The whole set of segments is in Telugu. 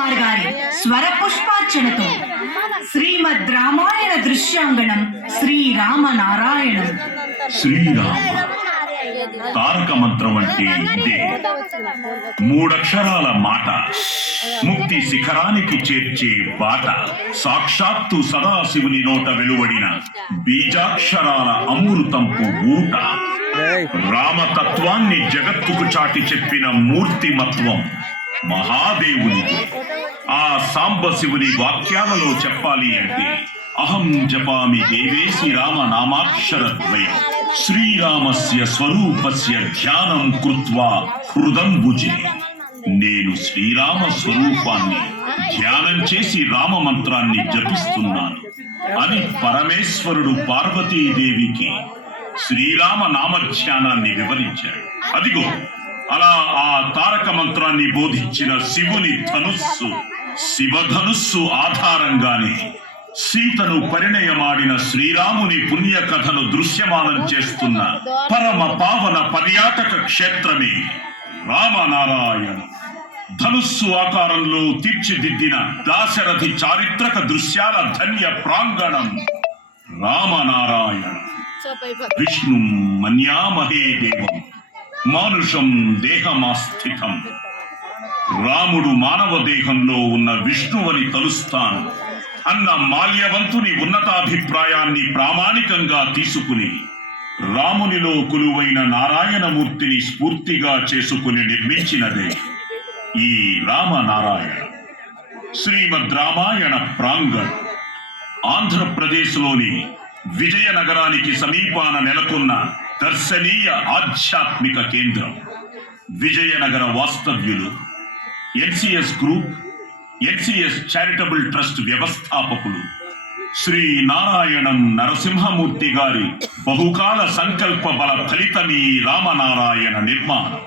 కుమార్ గారి స్వర పుష్పార్చనతో శ్రీమద్ రామాయణ దృశ్యాంగణం శ్రీరామనారాయణం. శ్రీరామ తారక మంత్రం అంటే ఇదే. మూడక్షరాల మాట, ముక్తి శిఖరానికి చేర్చే బాట. సాక్షాత్తు సదాశివుని నోట వెలువడిన బీజాక్షరాల అమృతంపు ఊట. రామతత్వాన్ని జగత్తుకు చాటి చెప్పిన మూర్తిమత్వం మహాదేవునిది. ఆ సాంబశివుని వాక్యాలలో చెప్పాలి అంటే అహం జపామి దేవేసి రామ నామాక్షరద్వయం శ్రీరామస్య స్వరూపస్య ధ్యానం కృత్వా హృదంబుజే. నేను శ్రీరామ స్వరూపాన్ని ధ్యానం చేసి రామ మంత్రాన్ని జపిస్తున్నాను అని పరమేశ్వరుడు పార్వతీదేవికి శ్రీరామ నామధ్యానాన్ని వివరించాడు. అదిగో అలా ఆ తారక మంత్రాన్ని బోధించిన శివుని ధనుస్సు, శివధనుస్సు ఆధారంగానే సీతను పరిణయమాడిన శ్రీరాముని పుణ్య కథను దృశ్యమానం చేస్తున్న పరమ పావన పర్యాటక క్షేత్రమే రామనారాయణ. ధనుస్సు ఆకారంలో తీర్చిదిద్దిన దాశరథి చారిత్రక దృశ్యాల ధన్య ప్రాంగణం రామనారాయణ. విష్ణు మన్యామహే దేవం మానుషం దేహమాస్థితం. రాముడు మానవ దేహంలో ఉన్న విష్ణువని తలుస్తాను అన్న మాల్యవంతుని ఉన్నతాభిప్రాయాన్ని ప్రామాణికంగా తీసుకుని రామునిలో కొలువైన నారాయణమూర్తిని స్ఫూర్తిగా చేసుకుని నిర్మించినదే ఈ రామనారాయణ. శ్రీమద్ రామాయణ ప్రాంగణం ఆంధ్రప్రదేశ్లోని విజయనగరానికి సమీపాన నెలకొన్న దర్శనీయ ఆధ్యాత్మిక కేంద్రం. విజయనగర వాస్తవ్యులు, NCS group, NCS charitable trust వ్యవస్థాపకులు శ్రీ నారాయణం నరసింహమూర్తి గారి బహుకాల సంకల్ప బల ఫలితమీ రామనారాయణ నిర్మాణం.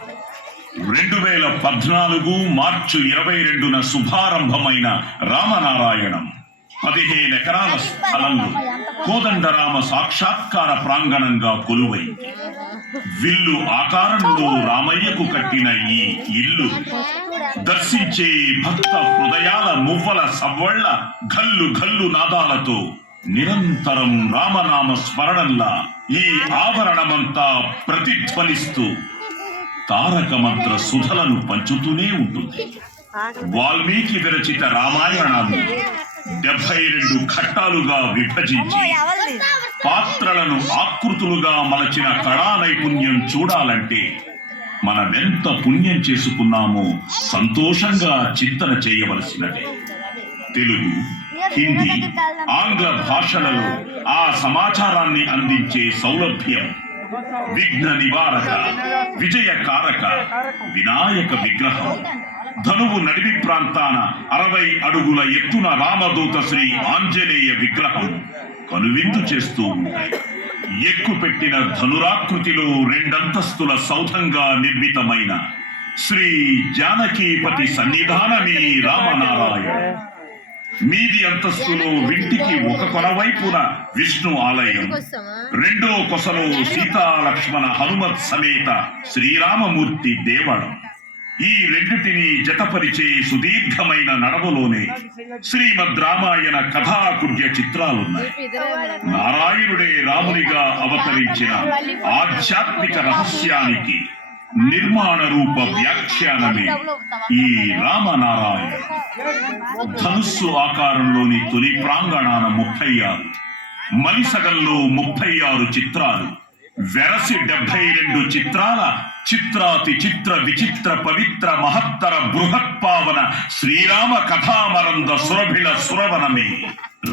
2014 మార్చి 22న శుభారంభమైన రామనారాయణం 15 ఎకరాల స్థలంలో కోదండరామ సాక్షాత్కార ప్రాంగణంగా కొలువైంది. విల్లు ఆకారంలో రామయ్యకు కట్టిన ఈ ఇల్లు దర్శించే భక్త హృదయాల మువ్వల సవ్వళ్ల ఘల్లు ఘల్లు నాదాలతో నిరంతరం రామనామ స్మరణంలా ఈ ఆవరణమంతా ప్రతిధ్వనిస్తూ తారక మంత్ర సుధలను పంచుతూనే ఉంటుంది. వాల్మీకి విరచిత రామాయణాన్ని 72 ఘట్టాలుగా విభజించి పాత్రలను ఆకృతులుగా మలచిన కళా నైపుణ్యం చూడాలంటే మనమెంత పుణ్యం చేసుకున్నామో సంతోషంగా చింతన చేయవలసినదే. తెలుగు, హిందీ, ఆంగ్ల భాషలలో ఆ సమాచారాన్ని అందించే సౌలభ్యం విఘ్న నివారక, విజయకారక వినాయక విగ్రహం, ధనువు నడిమి ప్రాంతాన 60 అడుగుల ఎత్తున రామదూత శ్రీ ఆంజనేయ విగ్రహం కనువిందు చేస్తూ ఉంటాయి. ఎక్కుపెట్టిన ధనురాకృతిలో 2 అంతస్తుల సౌధంగా నిర్మితమైన శ్రీ జానకీపతి సన్నిధానమీ రామనారాయణ. మీది అంతస్తులో వింటికి ఒక కొనవైపున విష్ణు ఆలయం, రెండో కొసలో సీతా లక్ష్మణ హనుమత్ సమేత శ్రీరామమూర్తి దేవళం. ఈ రెండిటిని జతపరిచే సుదీర్ఘమైన నడవలోనే శ్రీమద్ రామాయణ కథాకుర్య చిత్రాలున్నాయి. నారాయణుడే రామునిగా అవతరించిన ఆధ్యాత్మిక రహస్యానికి నిర్మాణ రూప వ్యాఖ్యానమే ఈ రామనారాయణ. ధనుస్సు ఆకారంలోని తొలి ప్రాంగణాన 36, మలిసగంలో 36 చిత్రాలు, వెరసి 72 చిత్రాల చిత్రాతి చిత్ర విచిత్ర పవిత్ర మహత్తర బృహత్పావన శ్రీరామ కథామరంద సురభిళ సురవనమే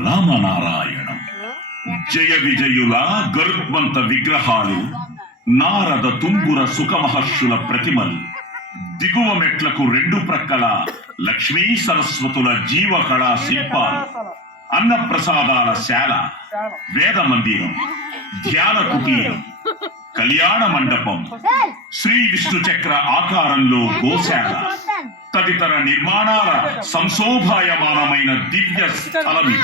రామనారాయణం. జయ విజయుల గరుత్మంత విగ్రహాలు, నారద తుంబుర సుఖమహర్షుల ప్రతిమలు, దిగువ మెట్లకు 2 ప్రక్కల లక్ష్మీ సరస్వతుల జీవకళా శిల్పాలు, అన్నప్రసాదాల శాల, వేద మందిరం, ధ్యాన కుటీరం, కళ్యాణ మండపం, శ్రీ విష్ణు చక్ర ఆకారంలో గోశాల తదితర నిర్మాణాల సంశోభాయమానమైన దివ్య స్థలమి.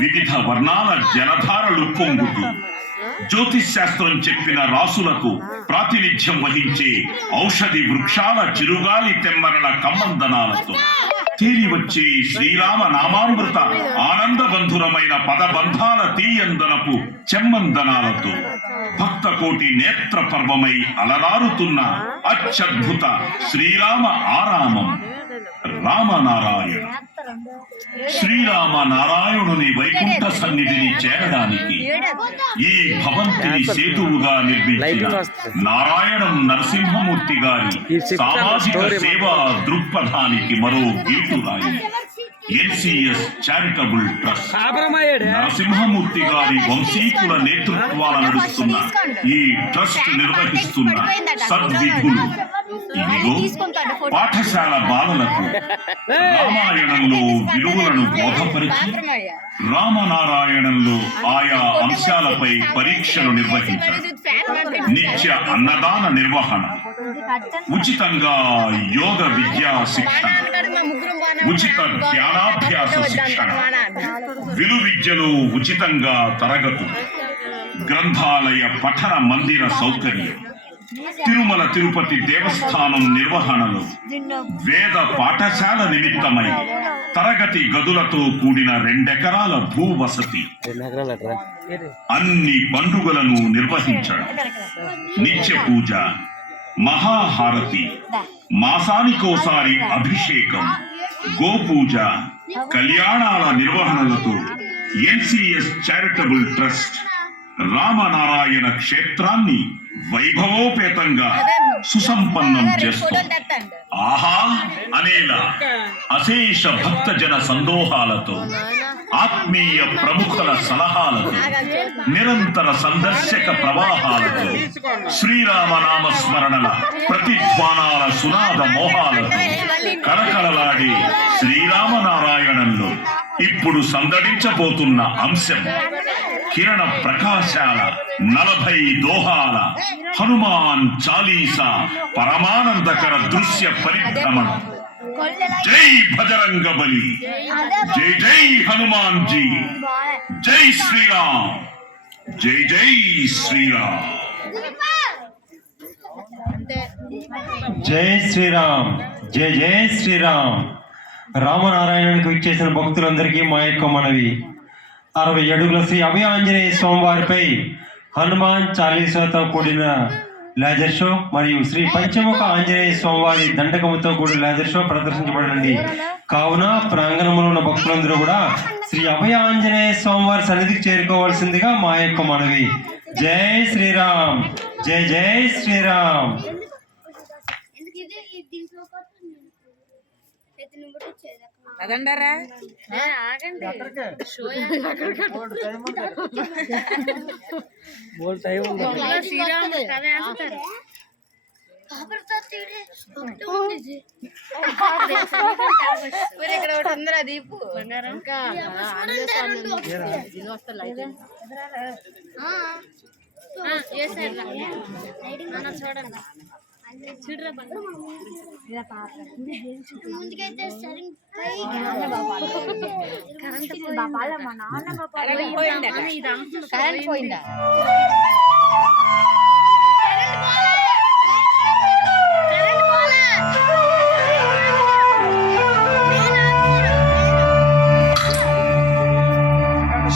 వివిధ వర్ణాల జలధారలు పొంగుతూ జ్యోతిష్ శాస్త్రం చెప్పిన రాసులకు ప్రాతినిధ్యం వహించే ఔషధి వృక్షాల చిరుగాలి తెమ్మరల కమ్మందనాలతో తేలివచ్చే శ్రీరామ నామామృత ఆనందబంధురమైన పదబంధాల తీయందనపు చెమ్మందనాలతో భక్త కోటి నేత్ర పర్వమై అలరారుతున్న అత్యద్భుత శ్రీరామ ఆరామం రామనారాయణ. శ్రీరామ నారాయణుని వైకుంఠ సన్నిధిని చేరడానికి ఈ భవంతిని సేతువుగా నిర్మించిన నారాయణం నరసింహమూర్తి గారి సామాజిక సేవా దృక్పథానికి మరో గీటురాయి ఎన్సిఎస్ చారిటబుల్ ట్రస్ట్. నరసింహమూర్తి గారి వంశీకుల నేతృత్వాల నడుస్తున్న ఈ ట్రస్ట్ నిర్వహిస్తున్న సద్విధులు ఇదిగో పాఠశాల బాలలకు రామాయణంలో విలువలను బోధపరిచి రామనారాయణంలో ఆయా అంశాలపై పరీక్షలు నిర్వహించడం, నిత్య అన్నదాన నిర్వహణ, ఉచితంగా యోగ విద్యా శిక్షణ, ఉచిత ధ్యానాభ్యాస శిక్షణ, విలు విద్యలో ఉచితంగా తరగతులు, గ్రంథాలయ పఠన మందిర సౌకర్యం, తిరుమల తిరుపతి దేవస్థానం నిర్వహణలో వేద పాఠశాల నిమిత్తమై తరగతి గదులతో కూడిన 2 ఎకరాల భూ వసతి, అన్ని పండుగలను నిర్వహించడం, నిత్య పూజ, మహాహారతి, మాసానికోసారి అభిషేకం, గోపూజ, కళ్యాణాల నిర్వహణలతో ఎన్సిఎస్ చారిటబుల్ ట్రస్ట్ రామనారాయణ క్షేత్రాన్ని వైభవోపేతంగా సుసంపన్నం చేస్తుంది. ఆహా అనేలా అశేష భక్తజన సందోహాలతో, ఆత్మీయ ప్రముఖుల సలహాలతో, నిరంతర సందర్శక ప్రవాహాలతో, శ్రీరామనామ స్మరణల ప్రతిధ్వానాల సునాద మోహాలతో కళకళలాడే శ్రీరామనారాయణంలో ఇప్పుడు సందడించబోతున్న అంశం కిరణ ప్రకాశాల 40 దోహాల హనుమాన్ చాలీసా పరమానందకర దృశ్య పరిభ్రమణం. జై భజరంగ బలి, జై జై హనుమాన్ జీ, జై శ్రీరామ్, జై జై శ్రీరామ్. జై శ్రీరామ్, జై జై శ్రీరామ్. రామనారాయణకు ఇచ్చేసిన భక్తులందరికీ మా యొక్క మనవి. 60 అడుగుల శ్రీ అభయ ఆంజనేయ స్వామివారిపై హనుమాన్ చాలీసాతో కూడిన లేజర్ షో మరియు శ్రీ పంచముఖ ఆంజనేయ స్వామివారి దండకముతో కూడిన లేజర్ షో ప్రదర్శించబడింది. కావున ప్రాంగణంలో ఉన్న భక్తులందరూ కూడా శ్రీ అభయ ఆంజనేయ స్వామివారి సన్నిధికి చేరుకోవాల్సిందిగా మా యొక్క మనవి. జై శ్రీరామ్, జై జై శ్రీరామ్. అదండారా శ్రీరాముడు ఇక్కడ ఒకటి ఉందిరా దీపు ఇంకా కరెంట్ పోయిందా?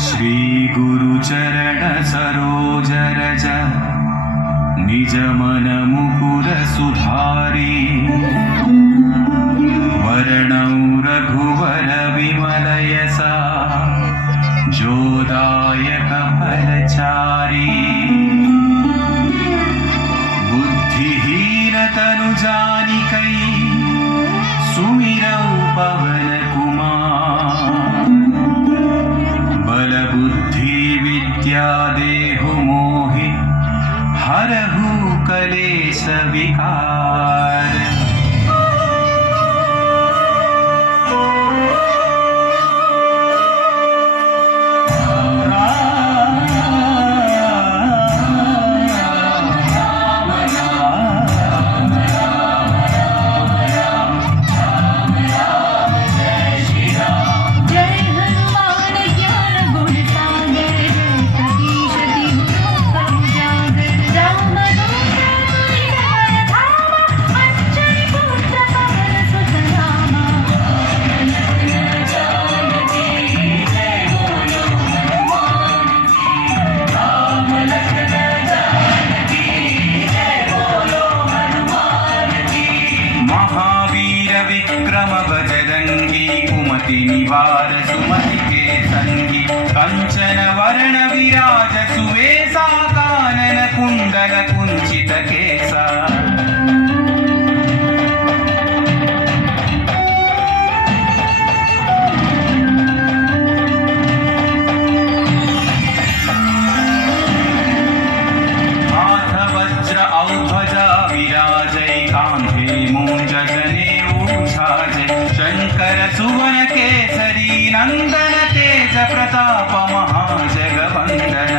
శ్రీ గురు చరణ సరోజ రజ నిజ మన ముకుర సుధారి వరణౌ రఘువర విమలయసా జోదాయక ఫలచారి బుద్ధిహీన తను జానికై సుమిరౌ పవన కుమార్ బల బుద్ధి విద్యా దేహు మోహి हरहु कलेश विकार विपत्ति निवार सुमति के संगी कंचन वर्ण विराज सुवेशा कानन कुंडल कुंचित केसा हाथ वज्र औध्वजा विराजै कांधे मूंज जनेऊ छाजै शंकर सुवन केसरी नंदन तेज प्रताप महाजगवंदन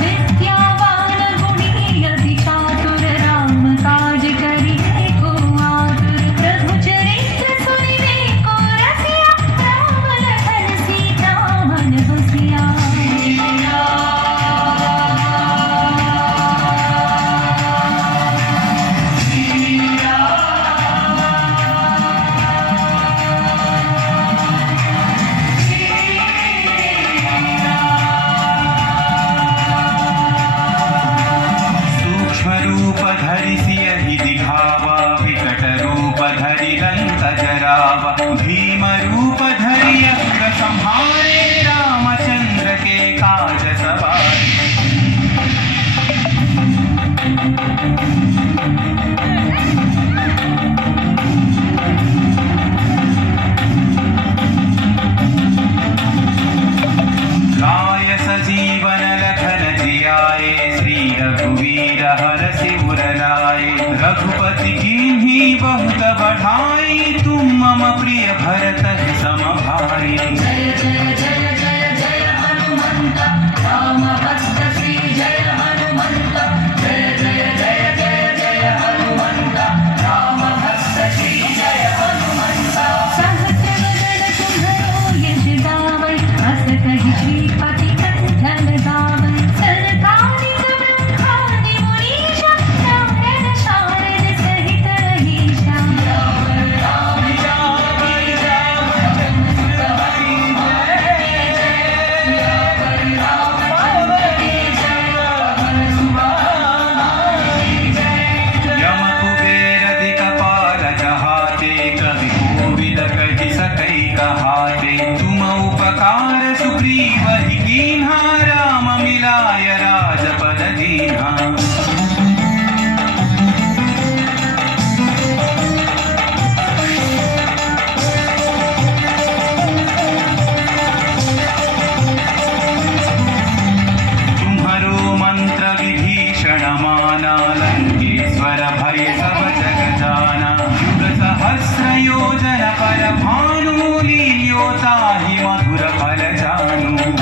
विद्यावान गुणी अति चातुर राम काज करिबे को आतुर प्रभु चरित्र सुनिबे को रसिया राम लखन सीता मन बसिया सूक्ष्म रूप धरि सियहि दिखावा विकट रूप धरि लंक जरावा भीम रूप धरि अस्त्र संहारे रामचंद्र के काज सवारे लाय सजीवन लखन जियाए श्री रघुवीर हरषि उर लाए रघुपति कीन्ही बहुत बढ़ाई तुम मम प्रिय भरत सम भाई जय जय जय जय जय हनुमंत राम भक्त श्री जय हनुमंत जय जय जय जय जय हनुमंत राम भक्त श्री जय हनुमंत सहस्र वदन तुम्हरो यश गावै अस कहि श्रीपति कंठन गावै सरकारिक ब्रह्मादि मुनीशा नारद शारद सहित रहीशा यम कुबेर दिक्पाल जहाते कवि कोविद कहि सकै कहाते तुम उपकार सुग्रीव ही कीन्हा राम मिलाय राजपद दीन्हा तुम्हरो मंत्र विभीषण माना लंकेश्वर भय सब जग जाना युग सहस्र योजन पर भानु लील्योताहि मधुर फल जानू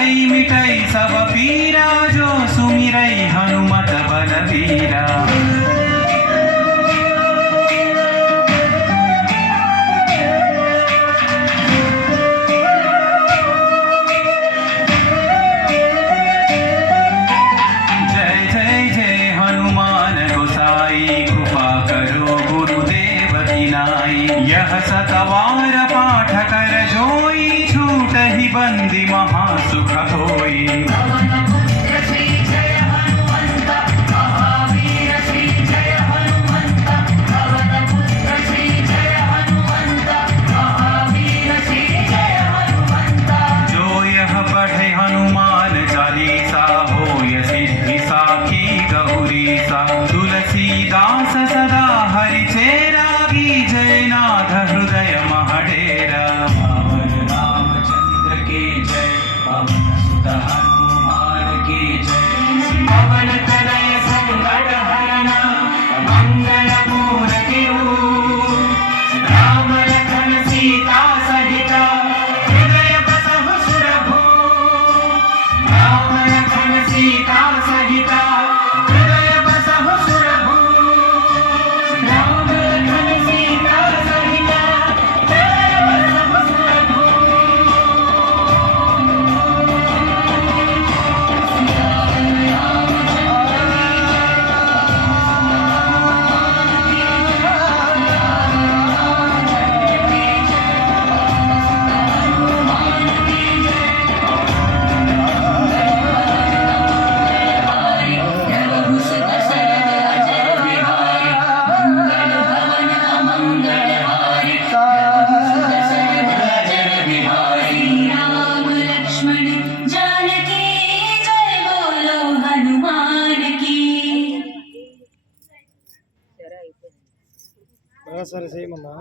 भय मिटै सब पीरा जो सुमिरै हनुमत बलवीरा जय जय जय हनुमान गोसाई कृपा करो गुरुदेव की नाई यह सतवार पाठ कर जोई छूट ही बंदी महासुख होई पवनपुत्र श्री जय हनुमंत महावीर श्री जय हनुमंत पवनपुत्र श्री जय हनुमंत महावीर श्री जय हनुमंत जो यह पढ़े हनुमान चालीसा होय सिद्धि साखी गौरी सा तुलसीदास सदा हरि चेरागी जयनाथ हृदय महडेरा पवन रामचंद्र की जय पवन सुत हनुमान की जय पवन तनय संकट हरना मंगल मूर्ति राम लखन सीता सहित हृदय बसहु सुरभु राम लखन सीता सहित हृदय बसहु सुरभु राम लखन सीता सहित हृदय बसहु सुरभु राम लक्ष्मण जानकी जय बोलो हनुमान की సరే చేయమన్నా